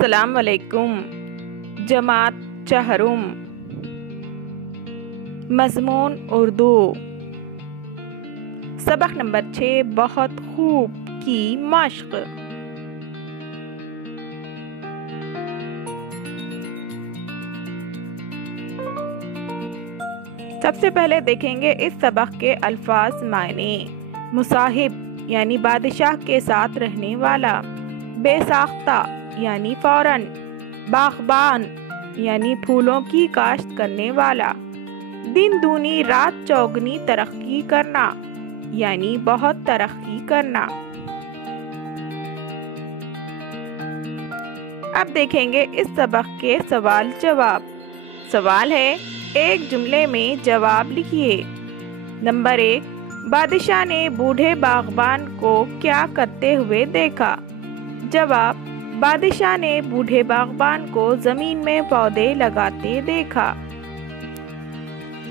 السلام علیکم۔ جماعت چہرم، مضمون اردو، سبق نمبر 6، بہت خوب کی مشق۔ سب سے پہلے دیکھیں گے اس سبق کے الفاظ معنی۔ مصاحب یعنی بادشاہ کے ساتھ رہنے والا، بے ساختہ یعنی فوراً، باغبان یعنی پھولوں کی کاشت کرنے والا، دن دونی رات چوگنی ترقی کرنا یعنی بہت ترقی کرنا۔ اب دیکھیں گے اس سبق کے سوال جواب۔ سوال ہے، ایک جملے میں جواب لکھیے۔ نمبر 1، بادشاہ نے بوڑھے باغبان کو کیا کرتے ہوئے دیکھا؟ جواب، بادشاہ نے بوڑھے باغبان کو زمین میں پودے لگاتے دیکھا۔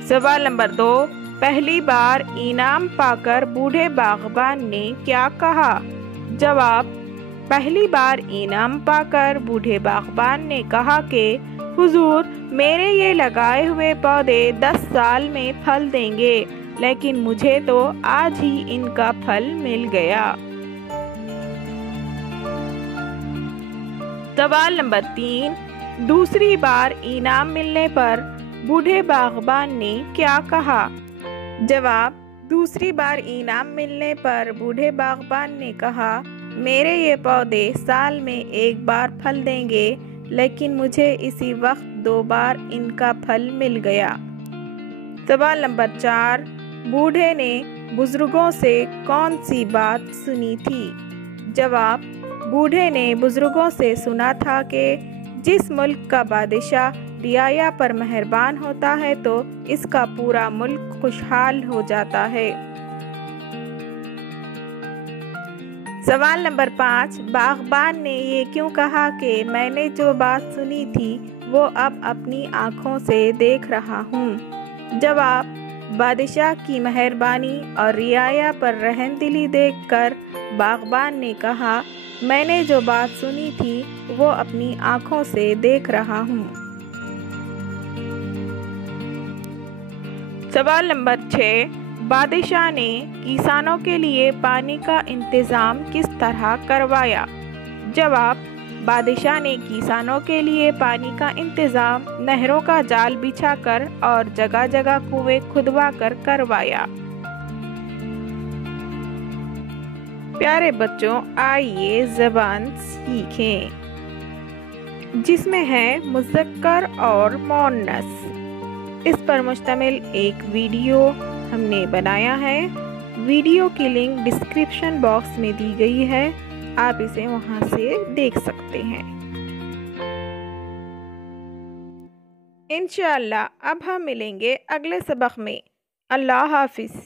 سوال نمبر 2، پہلی بار انعام پا کر بوڑھے باغبان نے کیا کہا؟ جواب، پہلی بار انعام پا کر بوڑھے باغبان نے کہا کہ حضور، میرے یہ لگائے ہوئے پودے 10 سال میں پھل دیں گے، لیکن مجھے تو آج ہی ان کا پھل مل گیا۔ سوال نمبر 3، دوسری بار انعام ملنے پر بوڑھے باغبان نے کیا کہا؟ جواب، دوسری بار انعام ملنے پر بوڑھے باغبان نے کہا، میرے یہ پودے سال میں ایک بار پھل دیں گے، لیکن مجھے اسی وقت 2 بار ان کا پھل مل گیا۔ سوال نمبر 4، بوڑھے نے بزرگوں سے کون سی بات سنی تھی؟ جواب، بوڑھے نے بزرگوں سے سنا تھا کہ جس ملک کا بادشاہ رعایا پر مہربان ہوتا ہے تو اس کا پورا ملک خوشحال ہو جاتا ہے۔ سوال نمبر 5، باغبان نے یہ کیوں کہا کہ میں نے جو بات سنی تھی وہ اب اپنی آنکھوں سے دیکھ رہا ہوں؟ جواب، بادشاہ کی مہربانی اور رعایا پر رحم دلی دیکھ کر باغبان نے کہا، میں نے جو بات سنی تھی وہ اپنی آنکھوں سے دیکھ رہا ہوں۔ سوال نمبر 6، بادشاہ نے کسانوں کے لیے پانی کا انتظام کس طرح کروایا؟ جواب، بادشاہ نے کسانوں کے لیے پانی کا انتظام نہروں کا جال بچھا کر اور جگہ جگہ کنویں کھدوا کر کروایا۔ پیارے بچوں، آئیے زبان سیکھیں، جس میں ہے مذکر اور مؤنث۔ اس پر مشتمل ایک ویڈیو ہم نے بنایا ہے۔ ویڈیو کی لنک ڈسکرپشن باکس میں دی گئی ہے، آپ اسے وہاں سے دیکھ سکتے ہیں۔ انشاءاللہ اب ہم ملیں گے اگلے سبق میں۔ اللہ حافظ۔